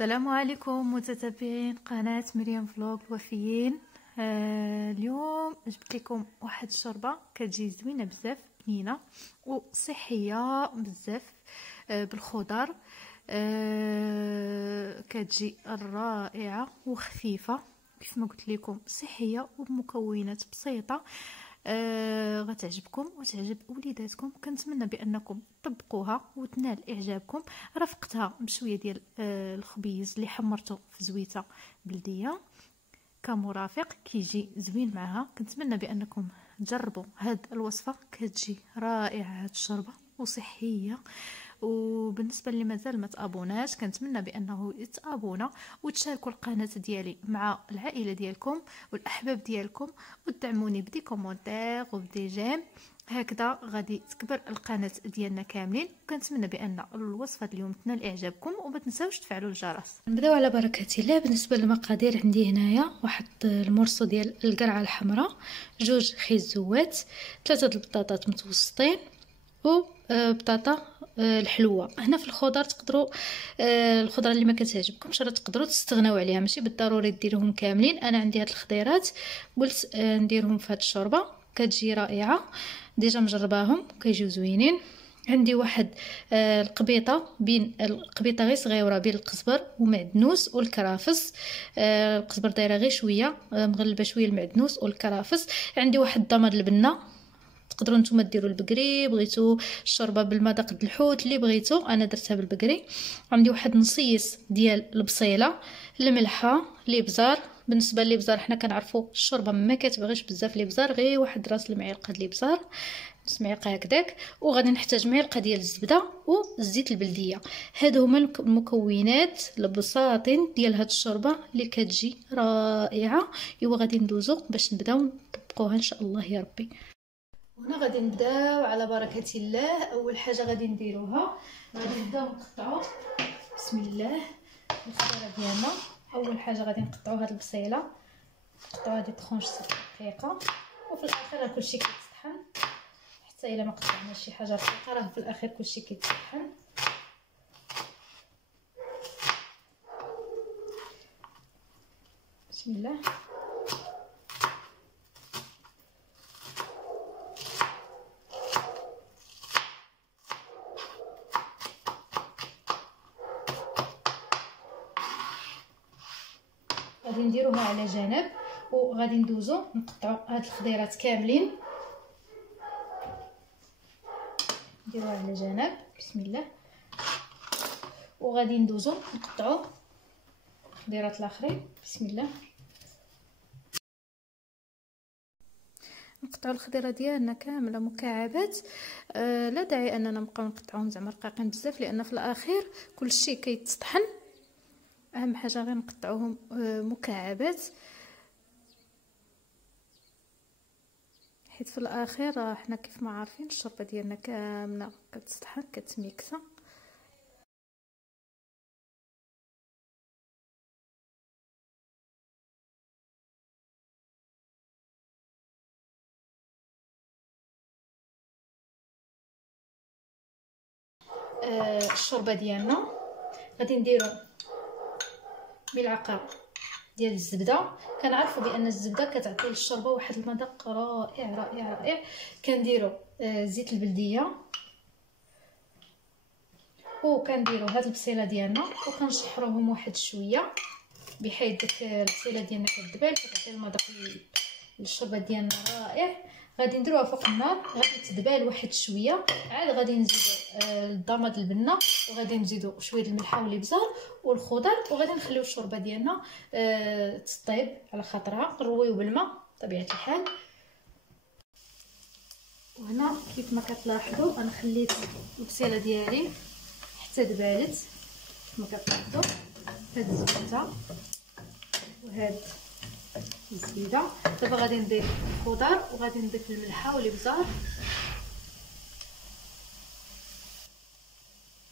السلام عليكم متتبعين قناة مريم فلوق الوفيين. اليوم جبت لكم واحد الشوربه كتجي زوينه بزاف، بنينه وصحيه بزاف، بالخضر. كتجي رائعه وخفيفه كيف ما قلت لكم، صحيه وبمكونات بسيطه. غتعجبكم وتعجب وليداتكم. كنتمنى بانكم تطبقوها وتنال اعجابكم. رافقتها بشويه ديال الخبيز اللي حمرته في زويته بلديه كمرافق، كيجي زوين معها. كنتمنى بانكم تجربوا هاد الوصفه، كتجي رائعه هاد الشوربه وصحيه. وبالنسبه اللي مازال ما تابوناش، كنتمنى بانه يتابونا وتشاركوا القناه ديالي مع العائله ديالكم والاحباب ديالكم، وتدعموني بدي كومونتير وبدي جيم. هكذا غادي تكبر القناه ديالنا كاملين. كنتمنى بان الوصفه اليوم تنال اعجابكم، وما تنساوش تفعلوا الجرس. نبداو على بركه الله. بالنسبه للمقادير، عندي هنايا واحد المرصو ديال القرعه الحمراء، 2 خيزوات، 3 البطاطات متوسطين، و بطاطا الحلوه. هنا في الخضر تقدروا الخضره اللي ما كتعجبكمش راه تقدروا تستغناو عليها، ماشي بالضروري ديروهم كاملين. انا عندي هاد الخضيرات قلت نديرهم في هاد الشوربه، كتجي رائعه. ديجا مجرباهم كيجيو زوينين. عندي واحد القبيطه، بين القبيطه غير صغيره بين القزبر ومعدنوس والكرافس. القزبر دايره غير شويه مغلبه شويه المعدنوس والكرافس. عندي واحد ضماد البنه، تقدروا نتوما ديروا البقري، بغيتو الشوربه بالمذاق د الحوت اللي بغيتو، انا درتها بالبقري. عندي واحد نصيص ديال البصيله، الملحه، الابزار. بالنسبه للابزار حنا كنعرفوا الشوربه ما كتبغيش بزاف الابزار، غير واحد راس المعلقه ديال الابزار، نص معلقه هكذاك. وغادي نحتاج معلقه ديال الزبده والزيت البلديه. هادو هما المكونات البساطين ديال هاد الشوربه اللي كتجي رائعه. ايوا غادي ندوزو باش نبداو نطبقوها ان شاء الله يا ربي. هنا غادي نبداو على بركه الله. اول حاجه غادي نديروها، غادي نبداو نقطعوا بسم الله الخضره ديالنا. اول حاجه غادي نقطعوا هاد البصيله، نقطعوا هاد طرونش دقيقه، وفي الاخر راه كلشي كيتطحن. حتى الا ما قطعناش شي حاجه رقيقه راه في الاخر كلشي كيتطحن. بسم الله. غادي نديروها على جنب، وغادي ندوزو نقطعوا هاد الخضيرات كاملين، نديروها على جنب بسم الله. وغادي ندوزو نقطعوا الخضيرات الاخرين بسم الله. نقطعوا الخضيره ديالنا كامله مكعبات. لا داعي اننا نبقاو نقطعوهم زعما رقيقين بزاف، لان في الاخير كلشي كيتطحن. اهم حاجه غير نقطعوهم مكعبات، حيت في الاخير حنا كيف ما عارفين الشوربه ديالنا كامله كتطحن كتميكسه. الشوربه ديالنا غادي نديرو ملعقه ديال الزبده. كنعرفوا بان الزبده كتعطي للشوربه واحد المذاق رائع رائع رائع. كنديروا زيت البلديه، وكنديروا هاد البصيله ديالنا وكنشحروهم واحد شويه، بحيث ديك البصيله ديالنا كتدبل كتعطي المذاق للشوربه ديالنا رائع. غادي نديروها فوق النار، غادي تدبال واحد شويه، عاد غادي نزيدو الضماد البنه، وغادي نزيدو شويه الملحه والابزار والخضر، وغادي نخليو الشوربه ديالنا تطيب على خاطرها، نرويو بالماء بطبيعه الحال. وهنا كيف ما كتلاحظوا انا خليت البصيله ديالي حتى دبالت كما كتلاحظوا. هاد الزبده وهاد الزبيده. دابا غادي نضيف الخضر وغادي نضيف الملحه والابزار.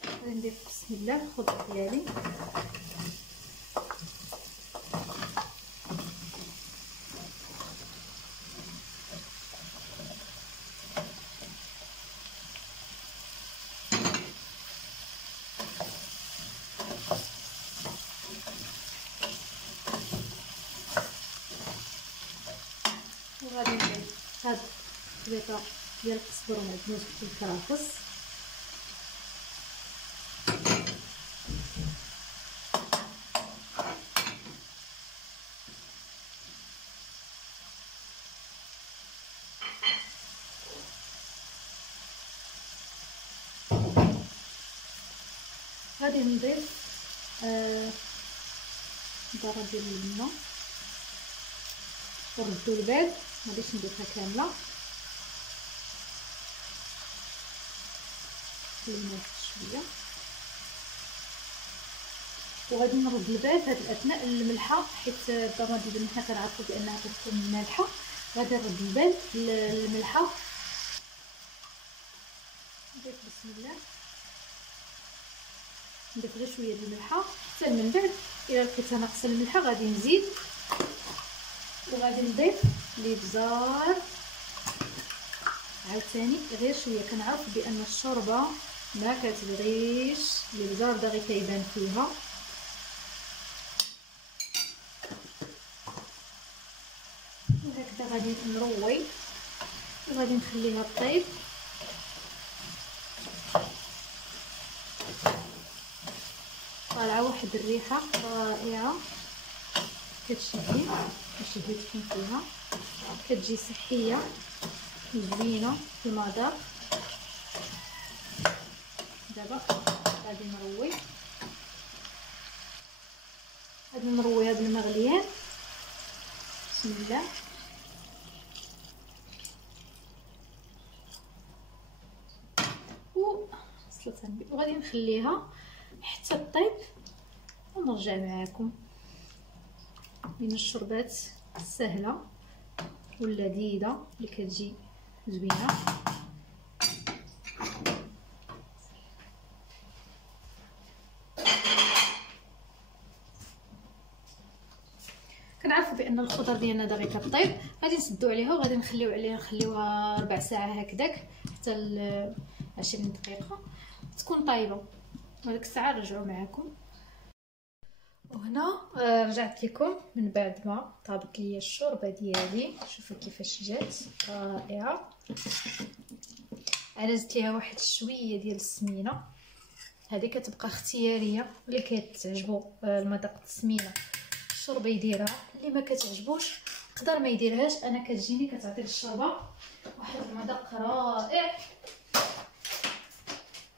غادي نضيف بسم الله الخضر ديالي، خليطه ديال القزبر والمعدنوس والكرفس. غادي نضيف ذره ديال الماء وردو البيض، مغاديش نضيفها كامله، خلينا شويه. وغادي نرد البيض في هذه الاثناء الملحه، حيت الطماطم حنا كنعرفوا بانها كتكون مالحه. غادي نرد البيض الملحه، نضيف بسم الله، نضيف غير شويه ديال الملحه حتى من بعد الا لقيتها ناقصه الملحه غادي نزيد. وغادي نضيف الابزار عاوتاني غير شويه. كنعرف بان الشوربه ما كتبغيش الابزار دغيا كيبان فيها. وهكذا غادي نروي وغادي نخليها طيب. طالعه واحد الريحه رائعه كتشدي باش يجي طحين فيها، كتجي صحيه وزوينه في المذاق. دابا غادي نروي، غادي نرويها بالماء مغليان. بسم الله. وغادي نخليها حتى طيب ونرجع معاكم. من الشربات السهله واللذيذه اللي كتجي زوينه. كنعرفوا بان الخضر ديالنا دغيا كطيب، غادي نسدو عليها وغادي نخليوها ربع ساعه هكذاك حتى 20 دقيقه تكون طايبه. وديك الساعه نرجعوا معكم. وهنا رجعت لكم من بعد ما طابت لي الشوربه ديالي. شوفوا كيفاش جات رائعه. انا زدت ليها واحد شويه ديال السمينه، هذه كتبقى اختياريه. اللي كتعجبو المذاق السمينه الشوربه يديرها، اللي ما كتعجبوش يقدر ما يديرهاش. انا كتجيني كتعطي الشوربه واحد المذاق رائع.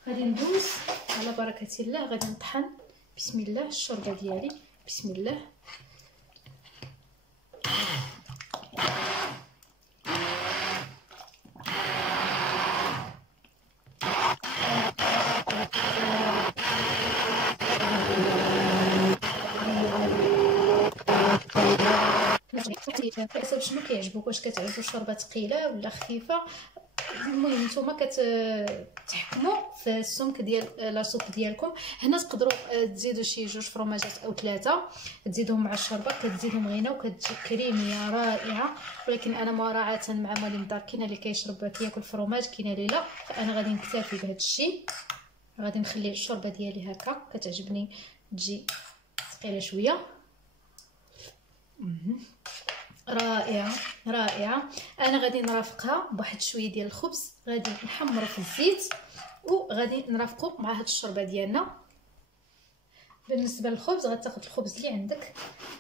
غادي ندوز على بركه الله، غادي نطحن بسم الله الشوربه ديالي. بسم الله. حسب شنو كيعجبك، واش كتعجبو الشوربه ثقيله ولا خفيفه. المهم نتوما كتحكموا في السمك ديال لاصوب ديالكم. هنا تقدروا تزيدوا شي 2 فروماجات او 3 تزيدوهم مع الشوربه، كتزيدهم غينه وكتجي كريميه رائعه. ولكن انا مراعاه مع مالين الدار، كاين اللي كيشرب كياكل فروماج، كاين اللي لا، فانا غادي نكتفي بهذا الشيء. غادي نخلي الشوربه ديالي هكا، كتعجبني تجي ثقيله شويه. رائعه رائعه. انا غادي نرافقها بواحد شويه ديال الخبز، غادي نحمرو في الزيت وغادي نرافقو مع هاد الشوربه ديالنا. بالنسبه للخبز غتاخد الخبز اللي عندك،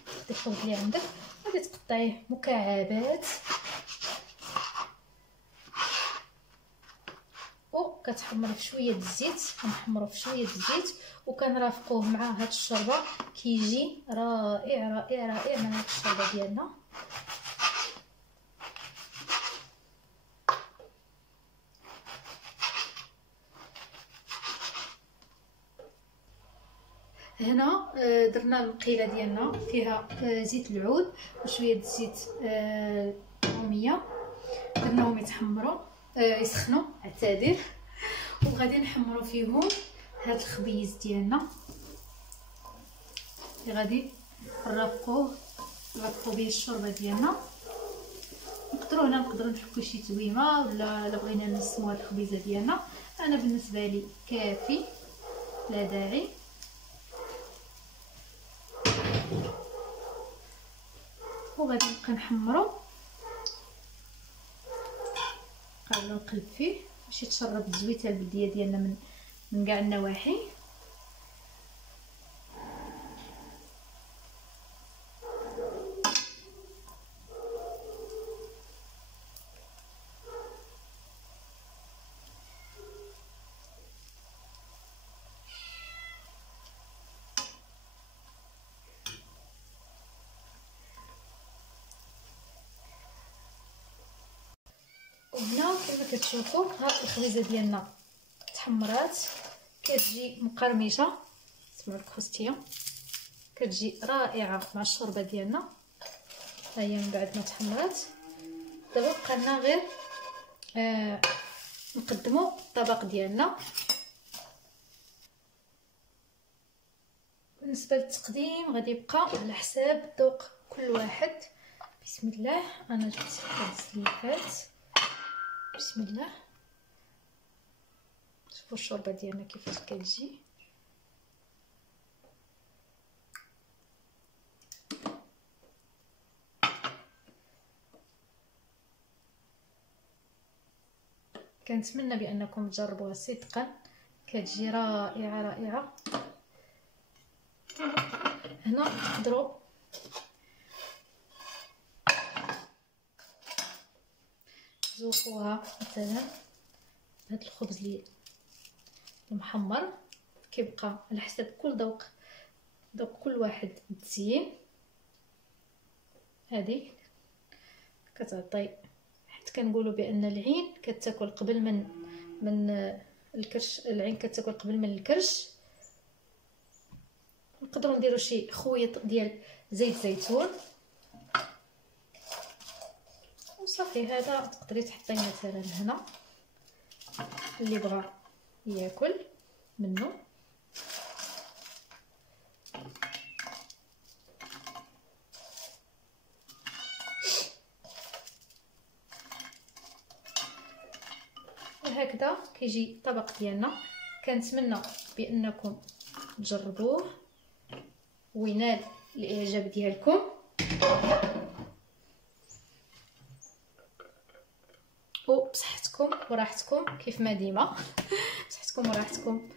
تاخدي الخبز اللي عندك غادي تقطعيه مكعبات وكتحمري في شويه الزيت. كنحمرو في شويه الزيت وكنرافقوه مع هاد الشوربه، كيجي رائع رائع رائع مع هاد الشوربه ديالنا. هنا درنا المقيله ديالنا فيها زيت العود وشويه زيت الروميه، درناهم يتحمروا يسخنوا اعتذر. وغادي نحمروا فيهم هاد الخبيز ديالنا اللي غادي نرافقوه به الشوربه ديالنا. نقدروا نحكوا شي تويمه ولا بغينا نسموا هاد الخبيزه ديالنا. انا بالنسبه لي كافي لا داعي. وغادي نبقى نحمرو نبقاو نقلب فيه باش يتشرب الزويته البلديه ديالنا من كاع النواحي. وهنا كما كتشوفوا ها الخبيزه ديالنا تحمرات، كتجي مقرمشه، سمعوا الكروستيه، كتجي رائعه مع الشوربه ديالنا. ها هي من بعد ما تحمرات. دابا بقالنا غير نقدموا الطبق ديالنا. بالنسبه للتقديم غادي يبقى على حساب ذوق كل واحد. بسم الله، انا جبت هاد السليفات. بسم الله، شوفوا الشوربه ديالنا كيفاش كتجي. كنتمنى بانكم تجربوها صدقا، كتجي رائعه رائعه. هنا تقدروا تذوقوها مثلا بهذا الخبز اللي المحمر، كيبقى على حسب كل ذوق كل واحد التزيين. هذه كتعطي، حيت كنقولوا بان العين كتاكل قبل من الكرش. العين كتاكل قبل من الكرش. نقدروا نديروا شي خويط ديال زيت زيتون وصافي. هذا تقدري تحطيه مثلا هنا اللي بغى ياكل منه. وهكذا كيجي الطبق ديالنا. كنتمنى بانكم تجربوه وينال الاعجاب ديالكم. وبصحتكم وراحتكم كيف ما ديما. بصحتكم وراحتكم.